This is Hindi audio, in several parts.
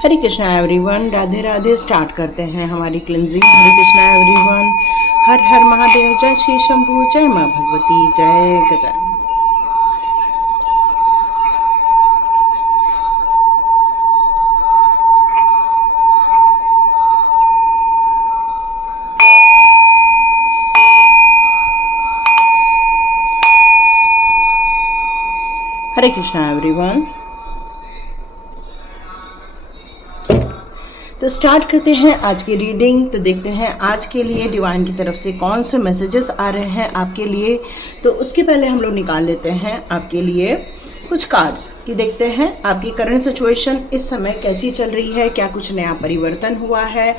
हरे कृष्णा एवरीवन, राधे राधे। स्टार्ट करते हैं हमारी क्लिनजिंग। हरे कृष्णा एवरीवन, हर हर महादेव। जय श्री शंभू, जय माँ भगवती, जय गजानन। हरे कृष्णा एवरीवन। तो स्टार्ट करते हैं आज की रीडिंग। तो देखते हैं आज के लिए डिवाइन की तरफ से कौन से मैसेजेस आ रहे हैं आपके लिए। तो उसके पहले हम लोग निकाल लेते हैं आपके लिए कुछ कार्ड्स कि देखते हैं आपकी करंट सिचुएशन इस समय कैसी चल रही है, क्या कुछ नया परिवर्तन हुआ है,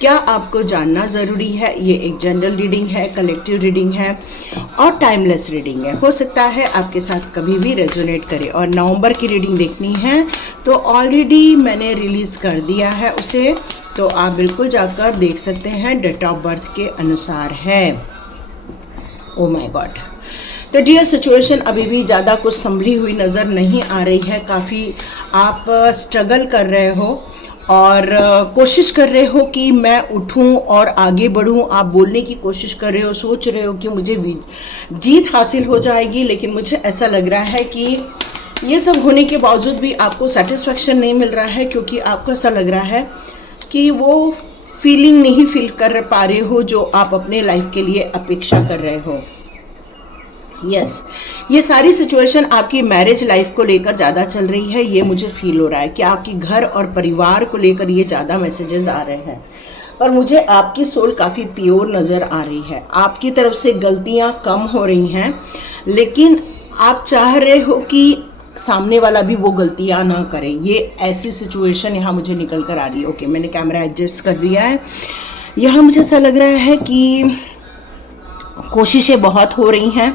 क्या आपको जानना ज़रूरी है। ये एक जनरल रीडिंग है, कलेक्टिव रीडिंग है और टाइमलेस रीडिंग है। हो सकता है आपके साथ कभी भी रेजोनेट करे। और नवंबर की रीडिंग देखनी है तो ऑलरेडी मैंने रिलीज़ कर दिया है उसे, तो आप बिल्कुल जाकर देख सकते हैं, डेट ऑफ बर्थ के अनुसार है। Oh my God. तो डियर सिचुएशन अभी भी ज़्यादा कुछ संभली हुई नज़र नहीं आ रही है। काफ़ी आप स्ट्रगल कर रहे हो और कोशिश कर रहे हो कि मैं उठूं और आगे बढ़ूं। आप बोलने की कोशिश कर रहे हो, सोच रहे हो कि मुझे जीत हासिल हो जाएगी, लेकिन मुझे ऐसा लग रहा है कि ये सब होने के बावजूद भी आपको सेटिस्फैक्शन नहीं मिल रहा है, क्योंकि आपको ऐसा लग रहा है कि वो फीलिंग नहीं फील कर पा रहे हो जो आप अपने लाइफ के लिए अपेक्षा कर रहे हो। यस, ये सारी सिचुएशन आपकी मैरिज लाइफ को लेकर ज़्यादा चल रही है। ये मुझे फील हो रहा है कि आपकी घर और परिवार को लेकर ये ज़्यादा मैसेजेस आ रहे हैं। पर मुझे आपकी सोल काफ़ी प्योर नज़र आ रही है। आपकी तरफ से गलतियाँ कम हो रही हैं, लेकिन आप चाह रहे हो कि सामने वाला भी वो गलतियाँ ना करे। ये ऐसी सिचुएशन यहाँ मुझे निकल कर आ रही है। ओके, मैंने कैमरा एडजस्ट कर दिया है। यहाँ मुझे ऐसा लग रहा है कि कोशिशें बहुत हो रही हैं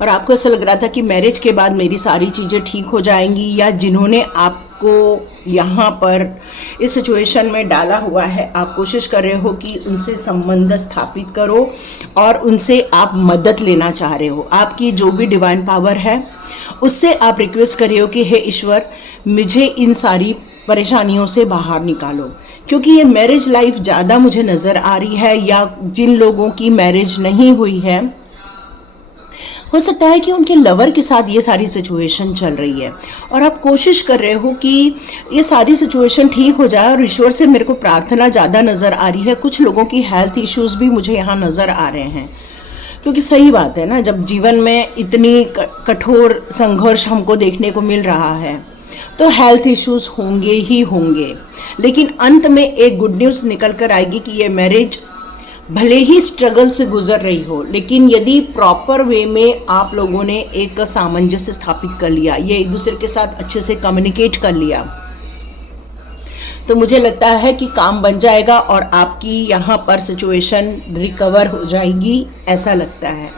और आपको ऐसा लग रहा था कि मैरिज के बाद मेरी सारी चीज़ें ठीक हो जाएंगी, या जिन्होंने आपको यहाँ पर इस सिचुएशन में डाला हुआ है, आप कोशिश कर रहे हो कि उनसे संबंध स्थापित करो और उनसे आप मदद लेना चाह रहे हो। आपकी जो भी डिवाइन पावर है उससे आप रिक्वेस्ट कर रहे हो कि हे ईश्वर, मुझे इन सारी परेशानियों से बाहर निकालो। क्योंकि ये मैरिज लाइफ ज़्यादा मुझे नज़र आ रही है, या जिन लोगों की मैरिज नहीं हुई है, हो सकता है कि उनके लवर के साथ ये सारी सिचुएशन चल रही है और आप कोशिश कर रहे हो कि ये सारी सिचुएशन ठीक हो जाए। और ईश्वर से मेरे को प्रार्थना ज़्यादा नज़र आ रही है। कुछ लोगों की हेल्थ इश्यूज़ भी मुझे यहाँ नज़र आ रहे हैं, क्योंकि सही बात है ना, जब जीवन में इतनी कठोर संघर्ष हमको देखने को मिल रहा है तो हेल्थ इश्यूज होंगे ही होंगे। लेकिन अंत में एक गुड न्यूज़ निकल कर आएगी कि ये मैरिज भले ही स्ट्रगल से गुजर रही हो, लेकिन यदि प्रॉपर वे में आप लोगों ने एक सामंजस्य स्थापित कर लिया, ये एक दूसरे के साथ अच्छे से कम्युनिकेट कर लिया, तो मुझे लगता है कि काम बन जाएगा और आपकी यहाँ पर सिचुएशन रिकवर हो जाएगी, ऐसा लगता है।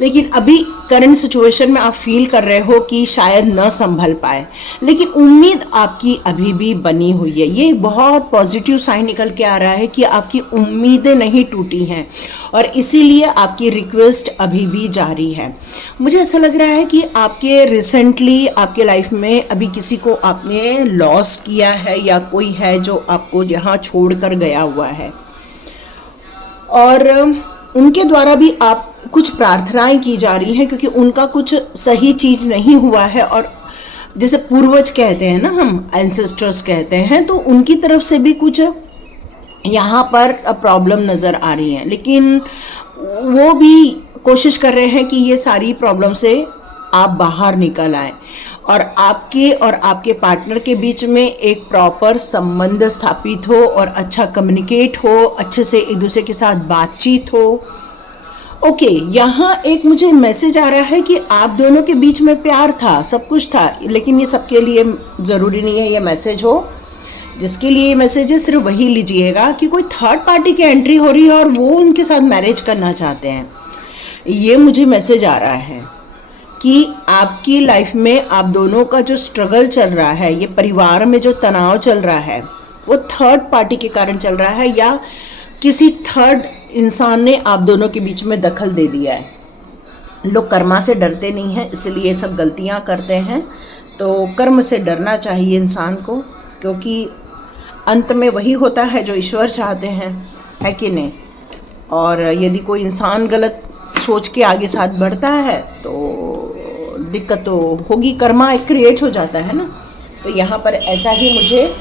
लेकिन अभी करंट सिचुएशन में आप फील कर रहे हो कि शायद न संभल पाए, लेकिन उम्मीद आपकी अभी भी बनी हुई है। ये बहुत पॉजिटिव साइन निकल के आ रहा है कि आपकी उम्मीदें नहीं टूटी हैं और इसीलिए आपकी रिक्वेस्ट अभी भी जारी है। मुझे ऐसा लग रहा है कि आपके रिसेंटली आपके लाइफ में अभी किसी को आपने लॉस किया है, या कोई है जो आपको यहाँ छोड़ कर गया हुआ है, और उनके द्वारा भी आप कुछ प्रार्थनाएं की जा रही हैं, क्योंकि उनका कुछ सही चीज़ नहीं हुआ है। और जैसे पूर्वज कहते हैं ना, हम एंसेस्टर्स कहते हैं, तो उनकी तरफ से भी कुछ यहाँ पर प्रॉब्लम नज़र आ रही है। लेकिन वो भी कोशिश कर रहे हैं कि ये सारी प्रॉब्लम से आप बाहर निकल आए और आपके पार्टनर के बीच में एक प्रॉपर संबंध स्थापित हो और अच्छा कम्युनिकेट हो, अच्छे से एक दूसरे के साथ बातचीत हो। ओके, यहाँ एक मुझे मैसेज आ रहा है कि आप दोनों के बीच में प्यार था, सब कुछ था, लेकिन ये सबके लिए ज़रूरी नहीं है ये मैसेज हो। जिसके लिए ये मैसेज है सिर्फ वही लीजिएगा कि कोई थर्ड पार्टी की एंट्री हो रही है और वो उनके साथ मैरिज करना चाहते हैं। ये मुझे मैसेज आ रहा है कि आपकी लाइफ में आप दोनों का जो स्ट्रगल चल रहा है, ये परिवार में जो तनाव चल रहा है, वो थर्ड पार्टी के कारण चल रहा है, या किसी थर्ड इंसान ने आप दोनों के बीच में दखल दे दिया है। लोग कर्मा से डरते नहीं हैं, इसलिए ये सब गलतियां करते हैं। तो कर्म से डरना चाहिए इंसान को, क्योंकि अंत में वही होता है जो ईश्वर चाहते हैं, है कि नहीं। और यदि कोई इंसान गलत सोच के आगे साथ बढ़ता है तो दिक्कत तो होगी, कर्मा एक क्रिएट हो जाता है ना। तो यहाँ पर ऐसा ही मुझे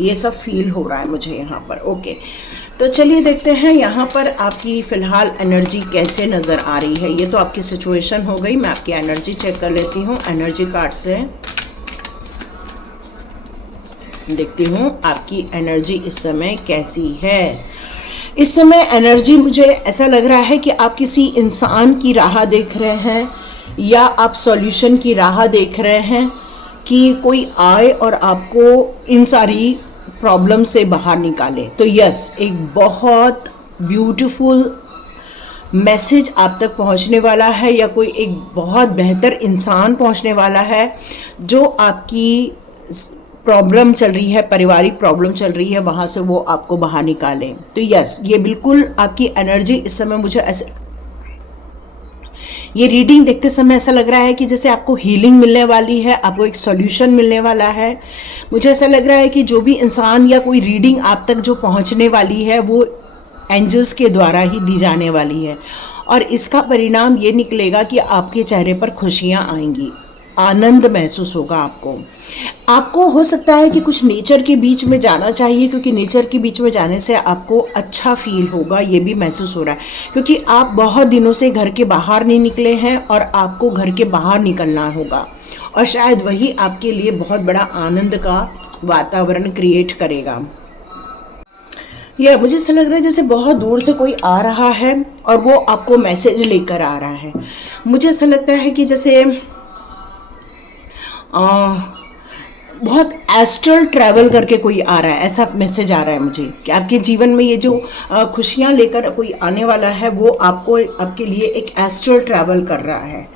ये सब फील हो रहा है मुझे यहाँ पर। ओके, तो चलिए देखते हैं यहाँ पर आपकी फ़िलहाल एनर्जी कैसे नज़र आ रही है। ये तो आपकी सिचुएशन हो गई, मैं आपकी एनर्जी चेक कर लेती हूँ एनर्जी कार्ड से। देखती हूँ आपकी एनर्जी इस समय कैसी है। इस समय एनर्जी मुझे ऐसा लग रहा है कि आप किसी इंसान की राह देख रहे हैं या आप सॉल्यूशन की राह देख रहे हैं कि कोई आए और आपको इन सारी प्रॉब्लम से बाहर निकाले। तो यस, एक बहुत ब्यूटीफुल मैसेज आप तक पहुंचने वाला है या कोई एक बहुत बेहतर इंसान पहुंचने वाला है जो आपकी प्रॉब्लम चल रही है, पारिवारिक प्रॉब्लम चल रही है, वहाँ से वो आपको बाहर निकाले। तो यस, ये बिल्कुल आपकी एनर्जी इस समय मुझे ऐसे, ये रीडिंग देखते समय ऐसा लग रहा है कि जैसे आपको हीलिंग मिलने वाली है, आपको एक सॉल्यूशन मिलने वाला है। मुझे ऐसा लग रहा है कि जो भी इंसान या कोई रीडिंग आप तक जो पहुंचने वाली है वो एंजल्स के द्वारा ही दी जाने वाली है और इसका परिणाम ये निकलेगा कि आपके चेहरे पर खुशियां आएंगी, आनंद महसूस होगा आपको हो सकता है कि कुछ नेचर के बीच में जाना चाहिए, क्योंकि नेचर के बीच में जाने से आपको अच्छा फील होगा, ये भी महसूस हो रहा है। क्योंकि आप बहुत दिनों से घर के बाहर नहीं निकले हैं और आपको घर के बाहर निकलना होगा और शायद वही आपके लिए बहुत बड़ा आनंद का वातावरण क्रिएट करेगा। यह मुझे ऐसा लग रहा है जैसे बहुत दूर से कोई आ रहा है और वो आपको मैसेज लेकर आ रहा है। मुझे ऐसा लगता है कि जैसे बहुत एस्ट्रल ट्रैवल करके कोई आ रहा है, ऐसा मैसेज आ रहा है मुझे कि आपके जीवन में ये जो खुशियाँ लेकर कोई आने वाला है वो आपके लिए एक एस्ट्रल ट्रैवल कर रहा है,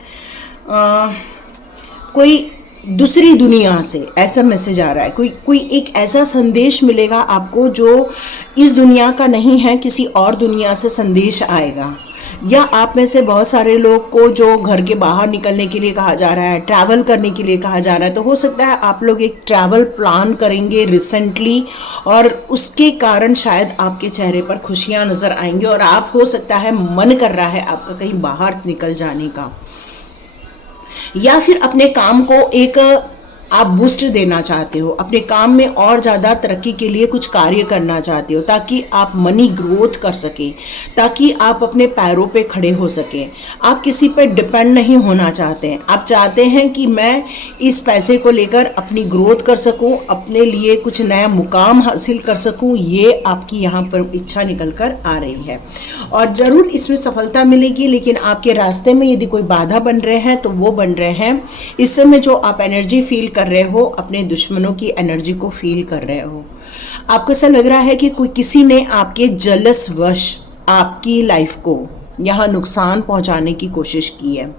कोई दूसरी दुनिया से ऐसा मैसेज आ रहा है। कोई एक ऐसा संदेश मिलेगा आपको जो इस दुनिया का नहीं है, किसी और दुनिया से संदेश आएगा। या आप में से बहुत सारे लोग को जो घर के बाहर निकलने के लिए कहा जा रहा है, ट्रैवल करने के लिए कहा जा रहा है, तो हो सकता है आप लोग एक ट्रैवल प्लान करेंगे रिसेंटली और उसके कारण शायद आपके चेहरे पर खुशियां नज़र आएंगी और आप हो सकता है मन कर रहा है आपका कहीं बाहर निकल जाने का, या फिर अपने काम को एक आप बूस्ट देना चाहते हो, अपने काम में और ज़्यादा तरक्की के लिए कुछ कार्य करना चाहते हो ताकि आप मनी ग्रोथ कर सकें, ताकि आप अपने पैरों पे खड़े हो सकें। आप किसी पर डिपेंड नहीं होना चाहते हैं, आप चाहते हैं कि मैं इस पैसे को लेकर अपनी ग्रोथ कर सकूं, अपने लिए कुछ नया मुकाम हासिल कर सकूं। ये आपकी यहाँ पर इच्छा निकल कर आ रही है और ज़रूर इसमें सफलता मिलेगी। लेकिन आपके रास्ते में यदि कोई बाधा बन रहे हैं तो वो बन रहे हैं इस समय जो आप एनर्जी फील कर रहे हो, अपने दुश्मनों की एनर्जी को फील कर रहे हो। आपको ऐसा लग रहा है कि कोई किसी ने आपके जलस वश आपकी लाइफ को यहाँ नुकसान पहुंचाने की कोशिश की है।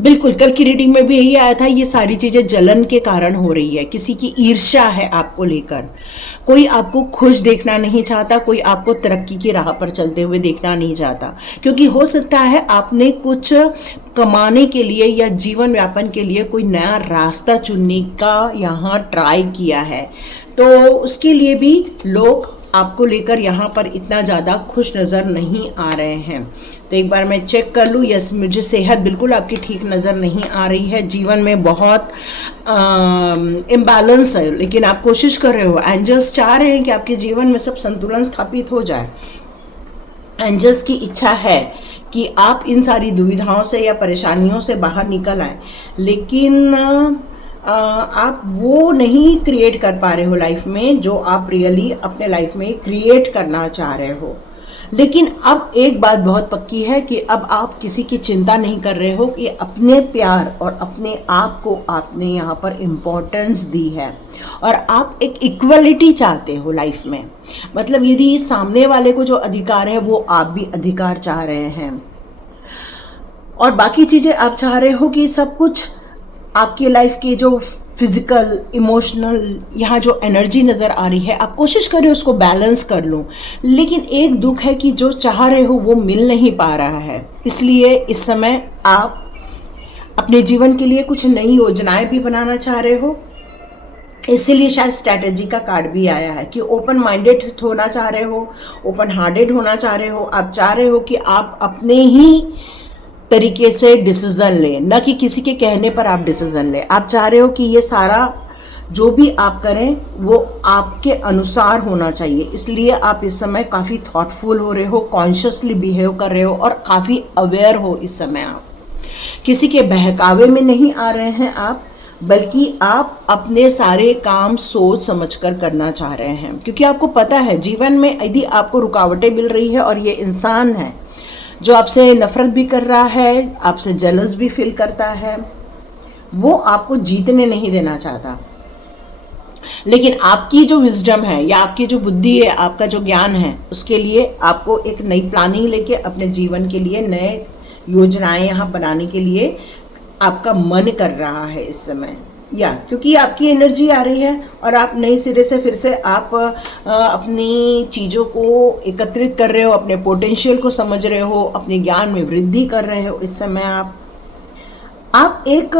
बिल्कुल, कल की रीडिंग में भी यही आया था, ये सारी चीजें जलन के कारण हो रही है, किसी की ईर्ष्या है आपको लेकर, कोई आपको खुश देखना नहीं चाहता, कोई आपको तरक्की की राह पर चलते हुए देखना नहीं चाहता, क्योंकि हो सकता है आपने कुछ कमाने के लिए या जीवन यापन के लिए कोई नया रास्ता चुनने का यहाँ ट्राई किया है, तो उसके लिए भी लोग आपको लेकर यहाँ पर इतना ज़्यादा खुश नज़र नहीं आ रहे हैं। तो एक बार मैं चेक कर लूँ। यस, मुझे सेहत बिल्कुल आपकी ठीक नज़र नहीं आ रही है, जीवन में बहुत इम्बैलेंस है, लेकिन आप कोशिश कर रहे हो। एंजल्स चाह रहे हैं कि आपके जीवन में सब संतुलन स्थापित हो जाए। एंजल्स की इच्छा है कि आप इन सारी दुविधाओं से या परेशानियों से बाहर निकल आए, लेकिन आप वो नहीं क्रिएट कर पा रहे हो लाइफ में जो आप रियली अपने लाइफ में क्रिएट करना चाह रहे हो। लेकिन अब एक बात बहुत पक्की है कि अब आप किसी की चिंता नहीं कर रहे हो कि अपने प्यार और अपने आप को आपने यहाँ पर इम्पोर्टेंस दी है और आप एक इक्वलिटी चाहते हो लाइफ में। मतलब यदि सामने वाले को जो अधिकार है वो आप भी अधिकार चाह रहे हैं और बाकी चीज़ें आप चाह रहे हो कि सब कुछ आपकी लाइफ के जो फिजिकल इमोशनल यहाँ जो एनर्जी नज़र आ रही है, आप कोशिश कर रहे हो उसको बैलेंस कर लो। लेकिन एक दुख है कि जो चाह रहे हो वो मिल नहीं पा रहा है, इसलिए इस समय आप अपने जीवन के लिए कुछ नई योजनाएं भी बनाना चाह रहे हो इसीलिए शायद स्ट्रैटेजी का कार्ड भी आया है कि ओपन माइंडेड होना चाह रहे हो, ओपन हार्टेड होना चाह रहे हो। आप चाह रहे हो कि आप अपने ही तरीके से डिसीजन लें, न कि किसी के कहने पर आप डिसीजन लें। आप चाह रहे हो कि ये सारा जो भी आप करें वो आपके अनुसार होना चाहिए। इसलिए आप इस समय काफ़ी थॉटफुल हो रहे हो, कॉन्शियसली बिहेव कर रहे हो और काफ़ी अवेयर हो। इस समय आप किसी के बहकावे में नहीं आ रहे हैं आप, बल्कि आप अपने सारे काम सोच समझकर करना चाह रहे हैं। क्योंकि आपको पता है जीवन में यदि आपको रुकावटें मिल रही है और ये इंसान है जो आपसे नफरत भी कर रहा है, आपसे जेलस भी फील करता है, वो आपको जीतने नहीं देना चाहता। लेकिन आपकी जो विजडम है या आपकी जो बुद्धि है, आपका जो ज्ञान है, उसके लिए आपको एक नई प्लानिंग लेके अपने जीवन के लिए नए योजनाएं यहाँ बनाने के लिए आपका मन कर रहा है इस समय। या क्योंकि आपकी एनर्जी आ रही है और आप नए सिरे से फिर से आप अपनी चीज़ों को एकत्रित कर रहे हो, अपने पोटेंशियल को समझ रहे हो, अपने ज्ञान में वृद्धि कर रहे हो। इस समय आप एक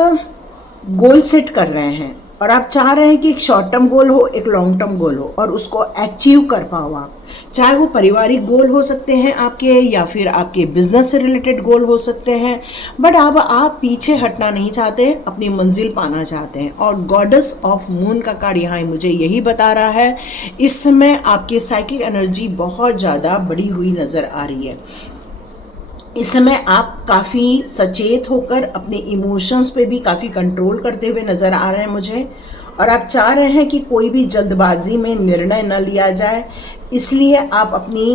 गोल सेट कर रहे हैं और आप चाह रहे हैं कि एक शॉर्ट टर्म गोल हो, एक लॉन्ग टर्म गोल हो और उसको अचीव कर पाओ आप। चाहे वो पारिवारिक गोल हो सकते हैं आपके, या फिर आपके बिजनेस से रिलेटेड गोल हो सकते हैं, बट अब आप पीछे हटना नहीं चाहते, अपनी मंजिल पाना चाहते हैं। और गॉडेस ऑफ मून का कार्ड यहाँ मुझे यही बता रहा है, इस समय आपकी साइकिक एनर्जी बहुत ज़्यादा बढ़ी हुई नज़र आ रही है। इस समय आप काफ़ी सचेत होकर अपने इमोशंस पे भी काफ़ी कंट्रोल करते हुए नज़र आ रहे हैं मुझे। और आप चाह रहे हैं कि कोई भी जल्दबाजी में निर्णय न लिया जाए, इसलिए आप अपनी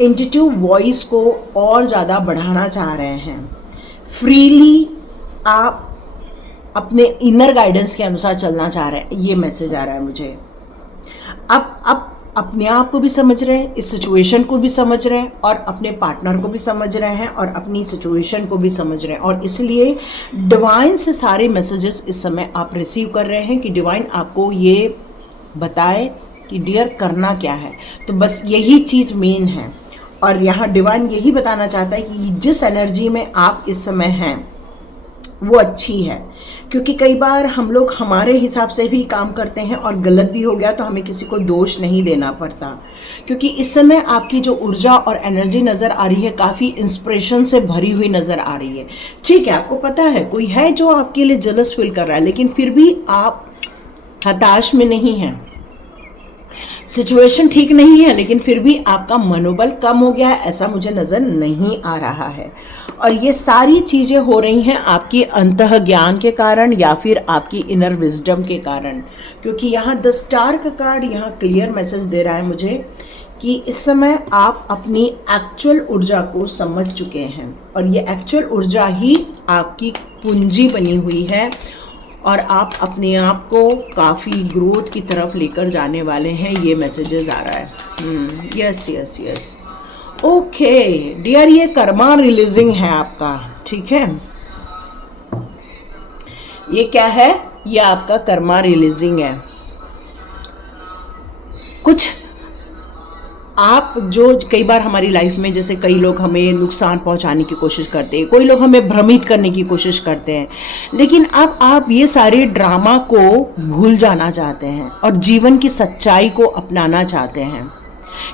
इंट्यूटिव वॉइस को और ज़्यादा बढ़ाना चाह रहे हैं। फ्रीली आप अपने इनर गाइडेंस के अनुसार चलना चाह रहे हैं, ये मैसेज आ रहा है मुझे। आप अपने आप को भी समझ रहे हैं, इस सिचुएशन को भी समझ रहे हैं और अपने पार्टनर को भी समझ रहे हैं और अपनी सिचुएशन को भी समझ रहे हैं। और इसलिए डिवाइन से सारे मैसेजेस इस समय आप रिसीव कर रहे हैं कि डिवाइन आपको ये बताए कि डियर करना क्या है। तो बस यही चीज़ मेन है। और यहाँ डिवाइन यही बताना चाहता है कि जिस एनर्जी में आप इस समय हैं वो अच्छी है। क्योंकि कई बार हम लोग हमारे हिसाब से भी काम करते हैं और गलत भी हो गया तो हमें किसी को दोष नहीं देना पड़ता। क्योंकि इस समय आपकी जो ऊर्जा और एनर्जी नज़र आ रही है काफ़ी इंस्पिरेशन से भरी हुई नज़र आ रही है। ठीक है, आपको पता है कोई है जो आपके लिए जेलस फील कर रहा है, लेकिन फिर भी आप हताश में नहीं हैं। सिचुएशन ठीक नहीं है लेकिन फिर भी आपका मनोबल कम हो गया है, ऐसा मुझे नज़र नहीं आ रहा है। और ये सारी चीज़ें हो रही हैं आपकी अंतः ज्ञान के कारण या फिर आपकी इनर विजडम के कारण। क्योंकि यहाँ द स्टार का कार्ड यहाँ क्लियर मैसेज दे रहा है मुझे कि इस समय आप अपनी एक्चुअल ऊर्जा को समझ चुके हैं और ये एक्चुअल ऊर्जा ही आपकी पूंजी बनी हुई है और आप अपने आप को काफ़ी ग्रोथ की तरफ लेकर जाने वाले हैं। ये मैसेजेस आ रहा है। Yes yes yes, okay dear, ये कर्मा रिलीजिंग है आपका। ठीक है, ये क्या है? ये आपका कर्मा रिलीजिंग है। कुछ आप जो कई बार हमारी लाइफ में, जैसे कई लोग हमें नुकसान पहुंचाने की कोशिश करते हैं, कोई लोग हमें भ्रमित करने की कोशिश करते हैं, लेकिन अब आप ये सारे ड्रामा को भूल जाना चाहते हैं और जीवन की सच्चाई को अपनाना चाहते हैं।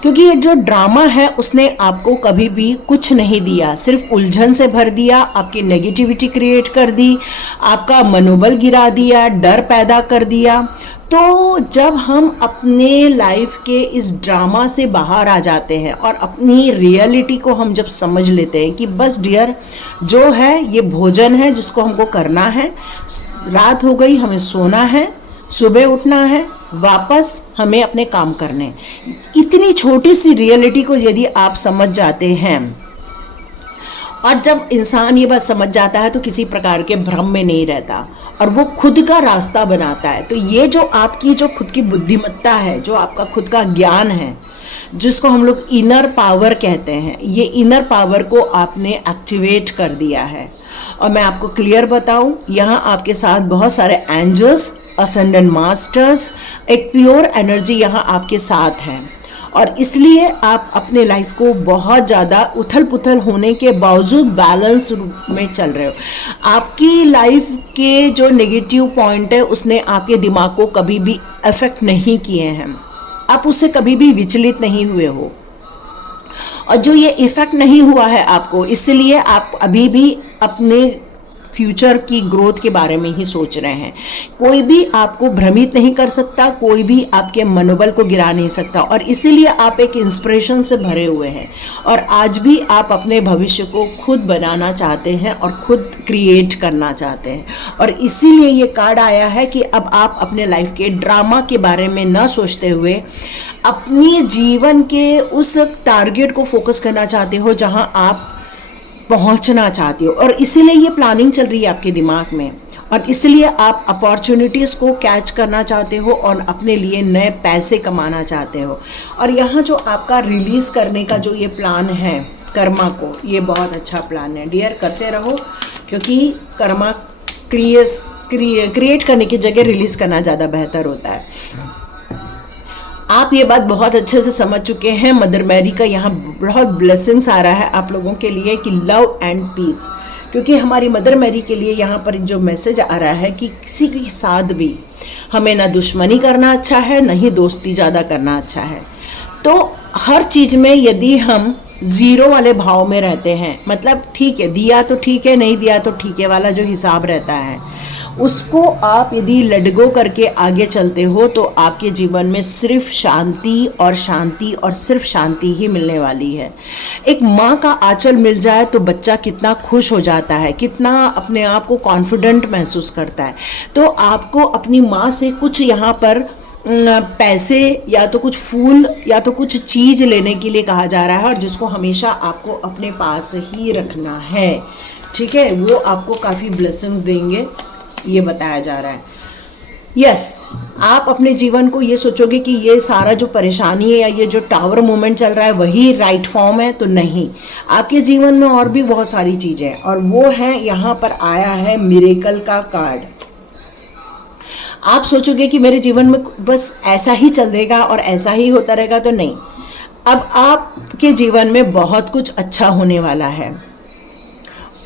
क्योंकि ये जो ड्रामा है उसने आपको कभी भी कुछ नहीं दिया, सिर्फ उलझन से भर दिया, आपकी नेगेटिविटी क्रिएट कर दी, आपका मनोबल गिरा दिया, डर पैदा कर दिया। तो जब हम अपने लाइफ के इस ड्रामा से बाहर आ जाते हैं और अपनी रियलिटी को हम जब समझ लेते हैं कि बस डियर जो है ये भोजन है जिसको हमको करना है, रात हो गई हमें सोना है, सुबह उठना है, वापस हमें अपने काम करने, इतनी छोटी सी रियलिटी को यदि आप समझ जाते हैं और जब इंसान ये बात समझ जाता है तो किसी प्रकार के भ्रम में नहीं रहता और वो खुद का रास्ता बनाता है। तो ये जो आपकी जो खुद की बुद्धिमत्ता है, जो आपका खुद का ज्ञान है, जिसको हम लोग इनर पावर कहते हैं, ये इनर पावर को आपने एक्टिवेट कर दिया है। और मैं आपको क्लियर बताऊं, यहाँ आपके साथ बहुत सारे एंजल्स, असेंडेंट मास्टर्स, एक प्योर एनर्जी यहाँ आपके साथ है। और इसलिए आप अपने लाइफ को बहुत ज़्यादा उथल पुथल होने के बावजूद बैलेंस रूप में चल रहे हो। आपकी लाइफ के जो नेगेटिव पॉइंट है उसने आपके दिमाग को कभी भी अफेक्ट नहीं किए हैं, आप उससे कभी भी विचलित नहीं हुए हो, और जो ये इफेक्ट नहीं हुआ है आपको, इसलिए आप अभी भी अपने फ्यूचर की ग्रोथ के बारे में ही सोच रहे हैं। कोई भी आपको भ्रमित नहीं कर सकता, कोई भी आपके मनोबल को गिरा नहीं सकता, और इसीलिए आप एक इंस्पिरेशन से भरे हुए हैं। और आज भी आप अपने भविष्य को खुद बनाना चाहते हैं और खुद क्रिएट करना चाहते हैं, और इसीलिए ये कार्ड आया है कि अब आप अपने लाइफ के ड्रामा के बारे में न सोचते हुए अपनी जीवन के उस टारगेट को फोकस करना चाहते हो जहां आप पहुंचना चाहते हो। और इसीलिए ये प्लानिंग चल रही है आपके दिमाग में, और इसलिए आप अपॉर्चुनिटीज़ को कैच करना चाहते हो और अपने लिए नए पैसे कमाना चाहते हो। और यहाँ जो आपका रिलीज़ करने का जो ये प्लान है कर्मा को, ये बहुत अच्छा प्लान है डियर, करते रहो, क्योंकि कर्मा क्रिएट करने की जगह रिलीज़ करना ज़्यादा बेहतर होता है। आप ये बात बहुत अच्छे से समझ चुके हैं। मदर मैरी का यहाँ बहुत ब्लेसिंग्स आ रहा है आप लोगों के लिए कि लव एंड पीस, क्योंकि हमारी मदर मैरी के लिए यहाँ पर जो मैसेज आ रहा है कि किसी के साथ भी हमें ना दुश्मनी करना अच्छा है, ना ही दोस्ती ज़्यादा करना अच्छा है। तो हर चीज़ में यदि हम ज़ीरो वाले भाव में रहते हैं, मतलब ठीक है दिया तो ठीक है, नहीं दिया तो ठीक है वाला जो हिसाब रहता है, उसको आप यदि लेट गो करके आगे चलते हो तो आपके जीवन में सिर्फ शांति और शांति और सिर्फ शांति ही मिलने वाली है। एक माँ का आंचल मिल जाए तो बच्चा कितना खुश हो जाता है, कितना अपने आप को कॉन्फिडेंट महसूस करता है। तो आपको अपनी माँ से कुछ यहाँ पर पैसे या तो कुछ फूल या तो कुछ चीज़ लेने के लिए कहा जा रहा है, और जिसको हमेशा आपको अपने पास ही रखना है, ठीक है। वो आपको काफ़ी ब्लेसिंग्स देंगे, ये बताया जा रहा है। यस, आप अपने जीवन को ये सोचोगे कि ये सारा जो परेशानी है या ये जो टावर मूवमेंट चल रहा है वही राइट फॉर्म है, तो नहीं, आपके जीवन में और भी बहुत सारी चीज़ें हैं, और वो है यहाँ पर आया है मिरेकल का कार्ड। आप सोचोगे कि मेरे जीवन में बस ऐसा ही चलेगा और ऐसा ही होता रहेगा, तो नहीं, अब आपके जीवन में बहुत कुछ अच्छा होने वाला है,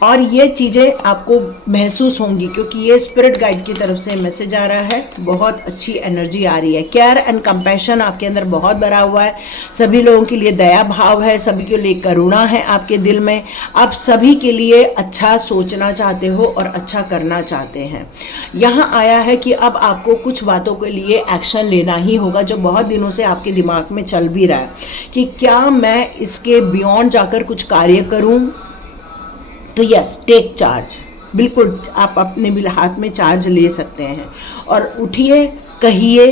और ये चीज़ें आपको महसूस होंगी, क्योंकि ये स्पिरिट गाइड की तरफ से मैसेज आ रहा है। बहुत अच्छी एनर्जी आ रही है, केयर एंड कंपैशन आपके अंदर बहुत भरा हुआ है, सभी लोगों के लिए दया भाव है, सभी के लिए करुणा है आपके दिल में, आप सभी के लिए अच्छा सोचना चाहते हो और अच्छा करना चाहते हैं। यहाँ आया है कि अब आपको कुछ बातों के लिए एक्शन लेना ही होगा, जो बहुत दिनों से आपके दिमाग में चल भी रहा है कि क्या मैं इसके बियॉन्ड जाकर कुछ कार्य करूँ। तो यस, टेक चार्ज, बिल्कुल आप अपने भी हाथ में चार्ज ले सकते हैं, और उठिए, कहिए,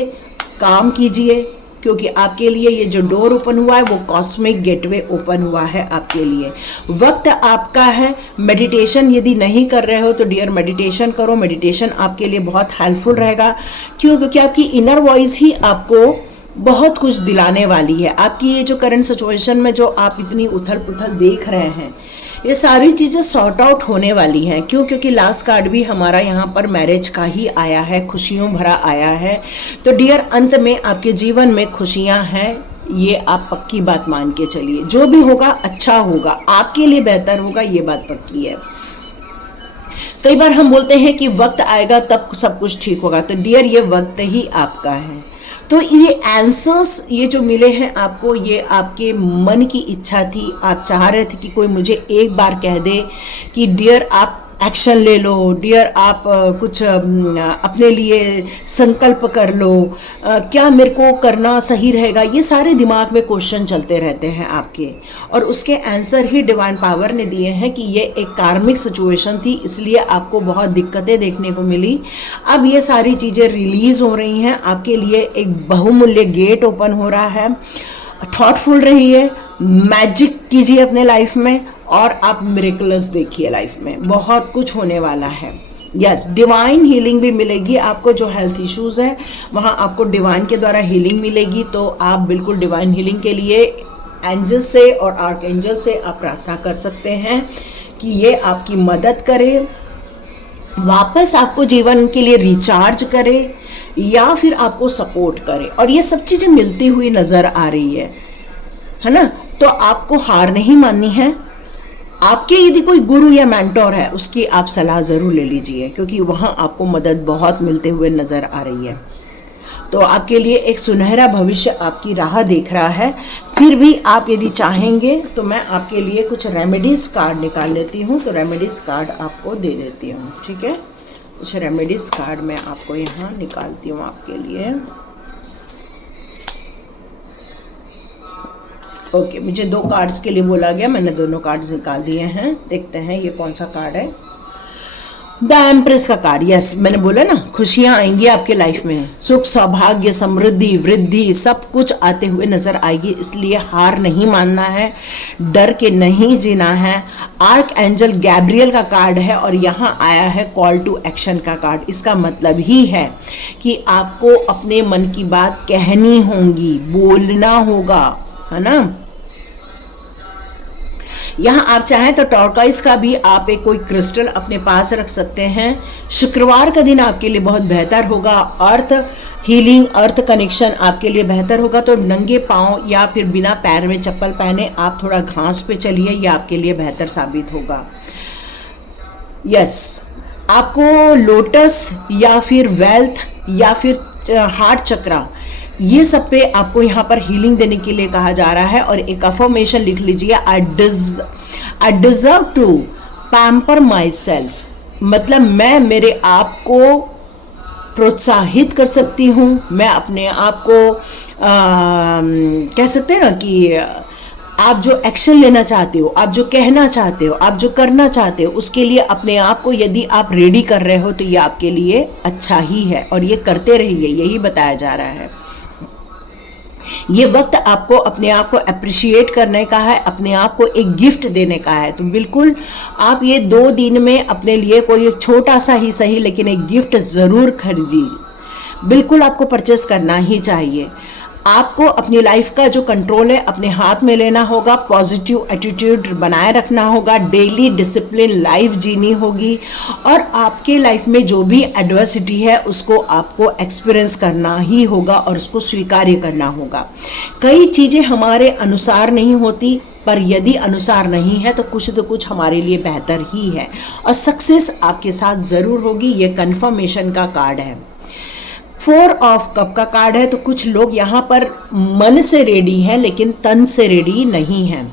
काम कीजिए, क्योंकि आपके लिए ये जो डोर ओपन हुआ है वो कॉस्मिक गेटवे ओपन हुआ है आपके लिए। वक्त आपका है। मेडिटेशन यदि नहीं कर रहे हो तो डियर मेडिटेशन करो, मेडिटेशन आपके लिए बहुत हेल्पफुल रहेगा। क्यों? क्योंकि आपकी इनर वॉइस ही आपको बहुत कुछ दिलाने वाली है। आपकी ये जो करंट सिचुएशन में जो आप इतनी उथल पुथल देख रहे हैं, ये सारी चीज़ें सॉर्ट आउट होने वाली हैं। क्यों? क्योंकि लास्ट कार्ड भी हमारा यहाँ पर मैरिज का ही आया है, खुशियों भरा आया है। तो डियर, अंत में आपके जीवन में खुशियाँ हैं, ये आप पक्की बात मान के चलिए। जो भी होगा अच्छा होगा, आपके लिए बेहतर होगा, ये बात पक्की है। कई बार हम बोलते हैं कि वक्त आएगा तब सब कुछ ठीक होगा, तो डियर ये वक्त ही आपका है। तो ये आंसर्स ये जो मिले हैं आपको, ये आपके मन की इच्छा थी। आप चाह रहे थे कि कोई मुझे एक बार कह दे कि डियर आप एक्शन ले लो, डियर आप कुछ अपने लिए संकल्प कर लो, क्या मेरे को करना सही रहेगा। ये सारे दिमाग में क्वेश्चन चलते रहते हैं आपके, और उसके आंसर ही डिवाइन पावर ने दिए हैं कि ये एक कार्मिक सिचुएशन थी, इसलिए आपको बहुत दिक्कतें देखने को मिली। अब ये सारी चीज़ें रिलीज़ हो रही हैं आपके लिए, एक बहुमूल्य गेट ओपन हो रहा है। थॉटफुल रहिए, मैजिक कीजिए अपने लाइफ में, और आप मिरेकल्स देखिए लाइफ में, बहुत कुछ होने वाला है। यस, डिवाइन हीलिंग भी मिलेगी आपको। जो हेल्थ इश्यूज़ है वहाँ आपको डिवाइन के द्वारा हीलिंग मिलेगी, तो आप बिल्कुल डिवाइन हीलिंग के लिए एंजल से और आर्क एंजल से आप प्रार्थना कर सकते हैं कि ये आपकी मदद करे, वापस आपको जीवन के लिए रिचार्ज करे, या फिर आपको सपोर्ट करे, और ये सब चीज़ें मिलती हुई नज़र आ रही है ना। तो आपको हार नहीं माननी है। आपके यदि कोई गुरु या मेंटोर है उसकी आप सलाह ज़रूर ले लीजिए, क्योंकि वहाँ आपको मदद बहुत मिलते हुए नज़र आ रही है। तो आपके लिए एक सुनहरा भविष्य आपकी राह देख रहा है। फिर भी आप यदि चाहेंगे तो मैं आपके लिए कुछ रेमेडीज़ कार्ड निकाल लेती हूँ, तो रेमेडीज़ कार्ड आपको दे देती हूँ, ठीक है। कुछ रेमेडीज़ कार्ड मैं आपको यहाँ निकालती हूँ आपके लिए। ओके, मुझे 2 कार्ड्स के लिए बोला गया, मैंने दोनों कार्ड्स निकाल दिए हैं। देखते हैं ये कौन सा कार्ड है। द एम्प्रेस का कार्ड। यस, मैंने बोला ना, खुशियाँ आएंगी आपके लाइफ में, सुख सौभाग्य समृद्धि वृद्धि सब कुछ आते हुए नजर आएगी। इसलिए हार नहीं मानना है, डर के नहीं जीना है। आर्क एंजल गैब्रियल का कार्ड है और यहाँ आया है कॉल टू एक्शन का कार्ड। इसका मतलब ही है कि आपको अपने मन की बात कहनी होगी, बोलना होगा, है ना। यहाँ आप चाहें तो टॉर्काइज का भी आप एक कोई क्रिस्टल अपने पास रख सकते हैं। शुक्रवार का दिन आपके लिए बहुत बेहतर होगा। अर्थ हीलिंग, अर्थ कनेक्शन आपके लिए बेहतर होगा। तो नंगे पाँव या फिर बिना पैर में चप्पल पहने आप थोड़ा घास पे चलिए, ये आपके लिए बेहतर साबित होगा। यस, आपको लोटस या फिर वेल्थ या फिर हार्ट चक्रा, ये सब पे आपको यहाँ पर हीलिंग देने के लिए कहा जा रहा है। और एक अफर्मेशन लिख लीजिए, I deserve to pamper myself, मतलब मैं मेरे आप को प्रोत्साहित कर सकती हूँ। मैं अपने आप को कह सकते हैं ना कि आप जो एक्शन लेना चाहते हो, आप जो कहना चाहते हो, आप जो करना चाहते हो, उसके लिए अपने आप को यदि आप रेडी कर रहे हो तो ये आपके लिए अच्छा ही है, और ये करते रहिए, यही बताया जा रहा है। ये वक्त आपको अपने आप को अप्रिशिएट करने का है, अपने आप को एक गिफ्ट देने का है। तो बिल्कुल आप ये 2 दिन में अपने लिए कोई एक छोटा सा ही सही लेकिन एक गिफ्ट ज़रूर खरीदिए। बिल्कुल आपको परचेस करना ही चाहिए। आपको अपनी लाइफ का जो कंट्रोल है अपने हाथ में लेना होगा, पॉजिटिव एटीट्यूड बनाए रखना होगा, डेली डिसिप्लिन लाइफ जीनी होगी, और आपके लाइफ में जो भी एडवर्सिटी है उसको आपको एक्सपीरियंस करना ही होगा और उसको स्वीकार्य करना होगा। कई चीज़ें हमारे अनुसार नहीं होती, पर यदि अनुसार नहीं है तो कुछ हमारे लिए बेहतर ही है, और सक्सेस आपके साथ ज़रूर होगी। ये कन्फर्मेशन का कार्ड है। 4 ऑफ कप का कार्ड है। तो कुछ लोग यहाँ पर मन से रेडी हैं लेकिन तन से रेडी नहीं हैं।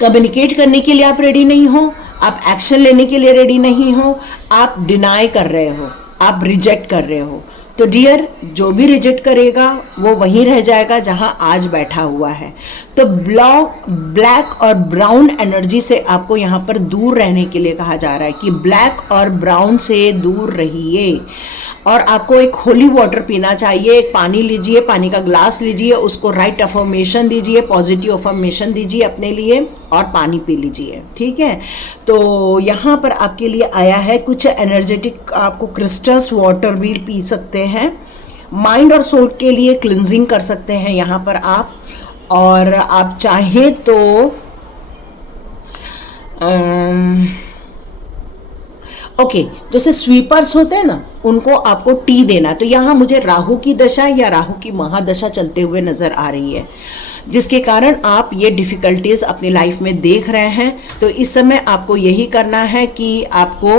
कम्युनिकेट करने के लिए आप रेडी नहीं हो, आप एक्शन लेने के लिए रेडी नहीं हो, आप डिनाई कर रहे हो, आप रिजेक्ट कर रहे हो। तो डियर, जो भी रिजेक्ट करेगा वो वहीं रह जाएगा जहां आज बैठा हुआ है। तो ब्लैक और ब्राउन एनर्जी से आपको यहाँ पर दूर रहने के लिए कहा जा रहा है कि ब्लैक और ब्राउन से दूर रहिए, और आपको एक होली वाटर पीना चाहिए। एक पानी लीजिए, पानी का ग्लास लीजिए, उसको राइट अफर्मेशन दीजिए, पॉजिटिव अफर्मेशन दीजिए अपने लिए, और पानी पी लीजिए, ठीक है। तो यहाँ पर आपके लिए आया है कुछ एनर्जेटिक, आपको क्रिस्टल्स वाटर भी पी सकते हैं। माइंड और सोल के लिए क्लिनजिंग कर सकते हैं यहाँ पर आप, और आप चाहें तो ओके, जैसे स्वीपर्स होते हैं ना, उनको आपको टी देना। तो यहाँ मुझे राहु की दशा या राहु की महादशा चलते हुए नजर आ रही है, जिसके कारण आप ये डिफ़िकल्टीज अपनी लाइफ में देख रहे हैं। तो इस समय आपको यही करना है कि आपको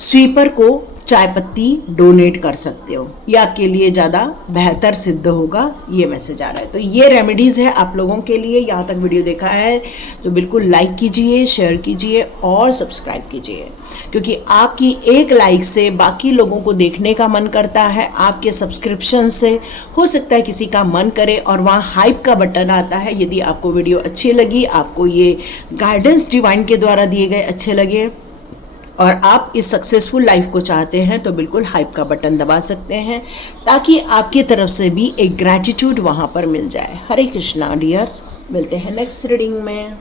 स्वीपर को चाय पत्ती डोनेट कर सकते हो, ये आपके लिए ज़्यादा बेहतर सिद्ध होगा, ये मैसेज आ रहा है। तो ये रेमेडीज़ है आप लोगों के लिए। यहाँ तक वीडियो देखा है तो बिल्कुल लाइक कीजिए, शेयर कीजिए और सब्सक्राइब कीजिए, क्योंकि आपकी एक लाइक से बाकी लोगों को देखने का मन करता है। आपके सब्सक्रिप्शन से हो सकता है किसी का मन करे, और वहाँ हाइप का बटन आता है। यदि आपको वीडियो अच्छी लगी, आपको ये गाइडेंस डिवाइन के द्वारा दिए गए अच्छे लगे, और आप इस सक्सेसफुल लाइफ को चाहते हैं, तो बिल्कुल हाइप का बटन दबा सकते हैं, ताकि आपकी तरफ से भी एक ग्रैटिट्यूड वहाँ पर मिल जाए। हरे कृष्णा डियर्स, मिलते हैं नेक्स्ट रीडिंग में।